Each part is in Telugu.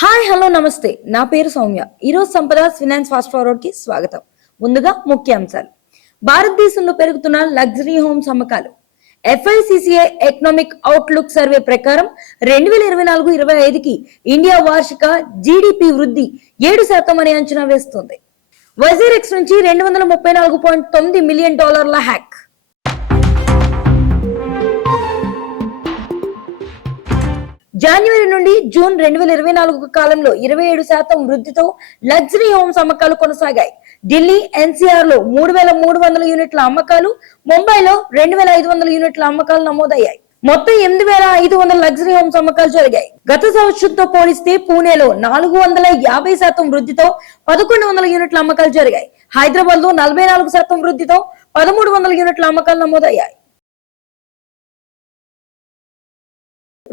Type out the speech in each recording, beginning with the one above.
హాయ్ హలో నమస్తే. నా పేరు సౌమ్య. ఈరోజు సంపద ఫినాన్స్ ఫాస్ట్ ఫార్వర్డ్కి స్వాగతం. ముందుగా ముఖ్యాంశాలు. భారతదేశంలో పెరుగుతున్న లగ్జరీ హోమ్స్ అమ్మకాలు ఎఫ్ఐసిసిఐ ఎకనామిక్ అవుట్లుక్ సర్వే ప్రకారం రెండు వేల ఇరవై నాలుగు ఇరవై ఐదుకి ఇండియా వార్షిక జీడిపి వృద్ధి ఏడు శాతం అని అంచనా వేస్తుంది. వజీరెక్స్ నుంచి రెండు వందల ముప్పై నాలుగు పాయింట్ తొమ్మిది మిలియన్ డాలర్ల హ్యాక్. జనవరి నుండి జూన్ రెండు వేల ఇరవై నాలుగు కాలంలో ఇరవై ఏడు శాతం వృద్ధితో లగ్జరీ హోమ్స్ అమ్మకాలు కొనసాగాయి. ఢిల్లీ ఎన్సీఆర్లో మూడు వేల మూడు వందల యూనిట్ల అమ్మకాలు ముంబైలో రెండు వేల ఐదు వందల యూనిట్ల అమ్మకాలు నమోదయ్యాయి. మొత్తం ఎనిమిది వేల ఐదు వందల లగ్జరీ హోమ్స్ అమ్మకాలు జరిగాయి. గత సంవత్సరంతో పోలిస్తే పూణేలో నాలుగు వందల యాభై శాతం వృద్ధితో పదకొండు వందల యూనిట్ల అమ్మకాలు జరిగాయి. హైదరాబాద్లో నలభై నాలుగు శాతం వృద్ధితో పదమూడు వందల యూనిట్ల అమ్మకాలు నమోదయ్యాయి.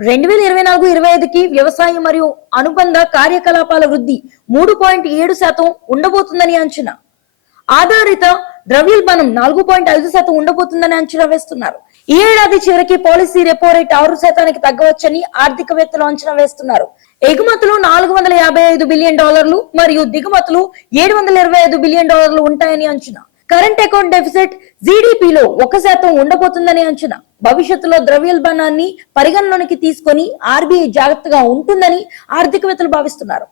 రెండు వేల ఇరవై నాలుగు ఇరవై ఐదుకి వ్యవసాయం మరియు అనుబంధ కార్యకలాపాల వృద్ధి మూడు పాయింట్ ఏడు శాతం ఉండబోతుందని అంచనా. ఆధారిత ద్రవ్యోల్బణం నాలుగు పాయింట్ ఐదు శాతం ఉండబోతుందని అంచనా వేస్తున్నారు. ఈ ఏడాది చివరికి పాలసీ రెపో రేట్ ఆరు శాతానికి తగ్గవచ్చని ఆర్థికవేత్తలు అంచనా వేస్తున్నారు. ఎగుమతులు నాలుగు వందల యాభై ఐదు బిలియన్ డాలర్లు మరియు దిగుమతులు ఏడు వందల ఇరవై ఐదు బిలియన్ డాలర్లు ఉంటాయని అంచనా. కరెంట్ అకౌంట్ డెఫిసిట్ జీడిపిలో ఒక శాతం ఉండబోతుందని అంచనా. భవిష్యత్తులో ద్రవ్యోల్బణాన్ని పరిగణలోనికి తీసుకొని ఆర్బీఐ జాగ్రత్తగా ఉంటుందని ఆర్థికవేత్తలు భావిస్తున్నారు.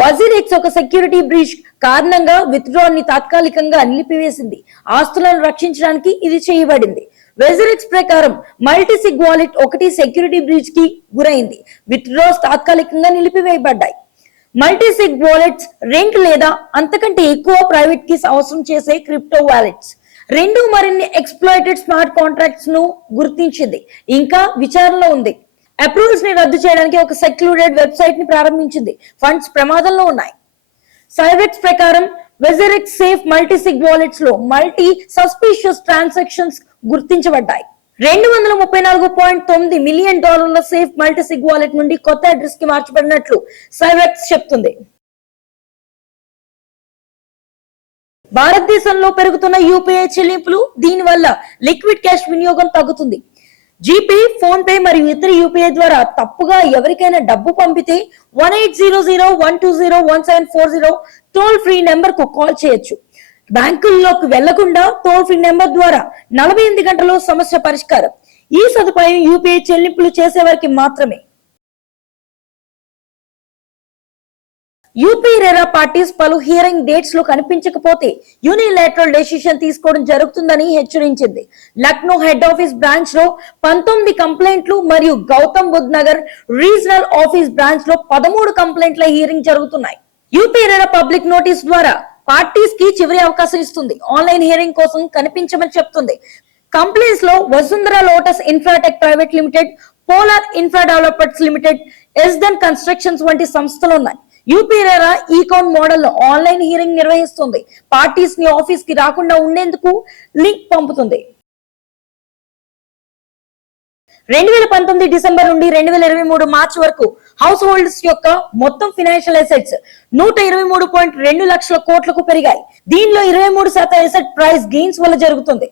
వజీరెక్స్ ఒక సెక్యూరిటీ బ్రీచ్ కారణంగా విత్డ్రాన్ని తాత్కాలికంగా నిలిపివేసింది. ఆస్తులను రక్షించడానికి ఇది చేయబడింది. వెజరెక్స్ ప్రకారం మల్టీసిగ్ వాలెట్ ఒకటి సెక్యూరిటీ బ్రీచ్కి గురైంది. విత్డ్రాస్ తాత్కాలికంగా నిలిపివేయబడ్డాయి. మల్టీసిగ్ వాలెట్స్ రెంట్ లేదా అంతకంటే ఎక్కువ ప్రైవేట్ కీస్ అవసరం చేసే క్రిప్టో వాలెట్స్ రెండు మరిన్ని ఎక్స్ప్లాయిటెడ్ స్మార్ట్ కాంట్రాక్ట్స్ను గుర్తించింది. ఇంకా విచారణలో ఉంది. అప్రూవల్స్ని రద్దు చేయడానికి ఒక సెక్లూడెడ్ వెబ్సైట్ని ప్రారంభించింది. ఫండ్స్ ప్రమాదంలో ఉన్నాయి. సైవెక్స్ ప్రకారం వెజరెక్స్ సేఫ్ మల్టీసిగ్ వాలెట్స్లో మల్టీ సస్పీషియస్ ట్రాన్సాక్షన్స్ గుర్తించబడ్డాయి. రెండు వందల ముప్పై నాలుగు పాయింట్ తొమ్మిది మిలియన్ డాలర్ల సేఫ్ మల్టీసిగ్ వాలెట్ నుండి కొత్త అడ్రస్కి మార్చబడినట్లు సైవెక్స్ చెప్తుంది. భారతదేశంలో పెరుగుతున్న యూపీఐ చెల్లింపులు దీనివల్ల లిక్విడ్ క్యాష్ వినియోగం తగ్గుతుంది. జీపే ఫోన్ పే మరియు ఇతర యూపీఐ ద్వారా తప్పుగా ఎవరికైనా డబ్బు పంపితే one eight zero zero one two zero one seven four zero toll free నెంబర్కు కాల్ చేయొచ్చు. బ్యాంకుల్లోకి వెళ్ళకుండా టోల్ ఫ్రీ నెంబర్ ద్వారా నలభై ఎనిమిది గంటల్లో సమస్య పరిష్కారం. ఈ సదుపాయం యూపీఐ చెల్లింపులు చేసేవారికి మాత్రమే. యూపీ రెరా పార్టీస్ పలు హియరింగ్ డేట్స్లో కనిపించకపోతే యూనిలేటరల్ డెసిషన్ తీసుకోవడం జరుగుతుందని హెచ్చరించింది. లక్నో హెడ్ ఆఫీస్ బ్రాంచ్లో పంతొమ్మిది కంప్లైంట్లు మరియు గౌతమ్ బుద్ధ్ నగర్ రీజనల్ ఆఫీస్ బ్రాంచ్లో పదమూడు కంప్లైంట్ల హియరింగ్ జరుగుతున్నాయి. యూపీ రెరా పబ్లిక్ నోటీస్ ద్వారా పార్టీస్కి చివరి అవకాశం ఇస్తుంది. ఆన్లైన్ హియరింగ్ కోసం కనిపించమని చెప్తుంది. కంప్లైంట్స్లో Vasundhara Lotus Infratech private limited Polar Infra developers limited ఎస్దన్ constructions వంటి సంస్థలు ఉన్నాయి. యూపీ ఈకాన్ ఈ మోడల్లో ఆన్లైన్ హియరింగ్ నిర్వహిస్తుంది. పార్టీస్ని ఆఫీస్కి రాకుండా ఉండేందుకు లింక్ పంపుతుంది. రెండు వేల పంతొమ్మిది డిసెంబర్ నుండి రెండు వేల ఇరవై మూడు మార్చి వరకు హౌస్ హోల్డ్స్ యొక్క మొత్తం ఫినాన్షియల్ అసెట్స్ నూట ఇరవై మూడు పాయింట్ రెండు లక్షల కోట్లకు పెరిగాయి. దీనిలో ఇరవై మూడు శాతం అసెట్ ప్రైస్ గెయిన్స్ వల్ల జరుగుతుంది.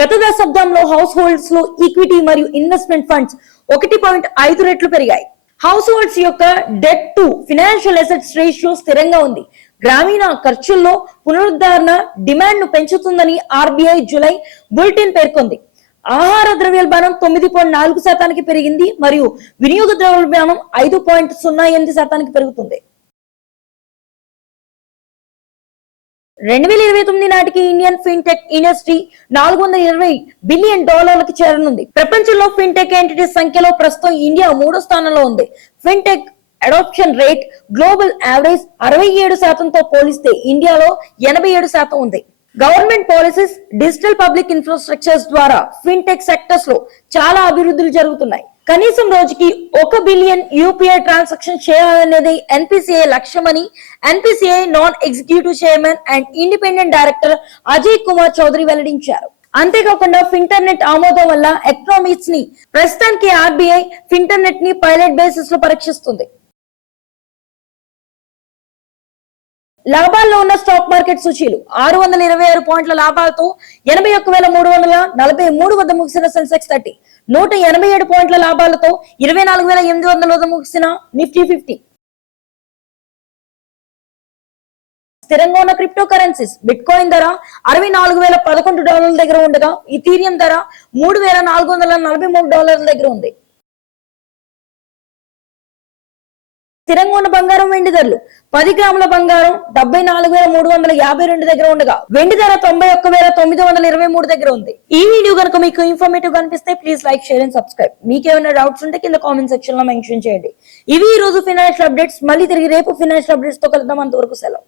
గత దశాబ్దంలో హౌస్ హోల్డ్స్లో ఈక్విటీ మరియు ఇన్వెస్ట్మెంట్ ఫండ్స్ ఒకటి పాయింట్ ఐదు రెట్లు పెరిగాయి. హౌస్ హోల్డ్స్ యొక్క debt to financial assets ratio స్థిరంగా ఉంది. గ్రామీణ ఖర్చుల్లో పునరుద్ధరణ డిమాండ్ను పెంచుతుందని ఆర్బీఐ జులై బులెటిన్ పేర్కొంది. ఆహార ద్రవ్యోల్బణం తొమ్మిది పాయింట్ నాలుగు శాతానికి పెరిగింది మరియు వినియోగ ద్రవ్యోల్బణం ఐదు పాయింట్ సున్నా ఎనిమిది శాతానికి పెరుగుతుంది. రెండు వేల ఇరవై తొమ్మిది నాటికి ఇండియన్ ఫిన్టెక్ ఇండస్ట్రీ నాలుగు వందల ఇరవై బిలియన్ డాలర్లకు చేరనుంది. ప్రపంచంలో ఫిన్టెక్ ఎంటిటీ సంఖ్యలో ప్రస్తుతం ఇండియా మూడో స్థానంలో ఉంది. Fintech adoption rate global average అరవై ఏడు శాతంతో పోలిస్తే ఇండియాలో ఎనభై ఏడు శాతం ఉంది. Government policies digital public infrastructures ద్వారా ఫిన్టెక్ సెక్టర్స్లో చాలా అభివృద్ధులు జరుగుతున్నాయి. కనీసం రోజుకి ఒక బిలియన్ యూపీఐ ట్రాన్సాక్షన్ చేయాలనేది ఎన్పిసిఐ లక్ష్యమని NPCI non executive chairman and independent director Ajay Kumar Chaudhary వెల్లడించారు. అంతేకాకుండా ఫింటర్నెట్ ఆమోదం వల్ల ఎకనామిక్స్ని ప్రస్తుతానికి ఆర్బీఐ ఫింటర్నెట్ని పైలట్ బేసిస్లో పరీక్షిస్తుంది. లాభాల్లో ఉన్న స్టాక్ మార్కెట్ సూచీలు ఆరు వందల ఇరవై ఆరు పాయింట్ల లాభాలతో ఎనభై ఒక్క వేల మూడు వందల నలభై మూడు వద్ద ముగిసిన సెన్సెక్స్ థర్టీ నూట ఎనభై ఏడు పాయింట్ల లాభాలతో ఇరవై నాలుగు వేల ఎనిమిది వందల వద్ద ముగిసిన నిఫ్టీ ఫిఫ్టీ. స్థిరంగా ఉన్న క్రిప్టో కరెన్సీస్ బిట్ కాయిన్ ధర అరవై నాలుగు వేల పదకొండు డాలర్ల దగ్గర ఉండగా ఇథీరియం ధర మూడు వేల నాలుగు వందల నలభై మూడు డాలర్ల దగ్గర ఉంది. స్థిరంగా ఉన్న బంగారం వెండి ధరలు. పది గ్రాముల బంగారం డెబ్బై నాలుగు వేల మూడు వందల యాభై రెండు దగ్గర ఉండగా వెండి ధర తొంభై ఒక్క వేల తొమ్మిది వందల ఇరవై మూడు దగ్గర ఉంది. ఈ వీడియో కనుక మీకు ఇన్ఫర్మేటివ్ కనిపిస్తే please like share and subscribe మీకు ఏమైనా డౌట్స్ ఉంటే కింద కామెంట్ సెక్షన్లో మెన్షన్ చేయండి. ఇవి ఈ రోజు ఫినాన్షియల్ అప్డేట్స్ మళ్ళీ తిరిగి రేపు ఫినాన్షియల్ అప్డేట్స్తో కలుద్దాం. అంతవరకు సెలవు.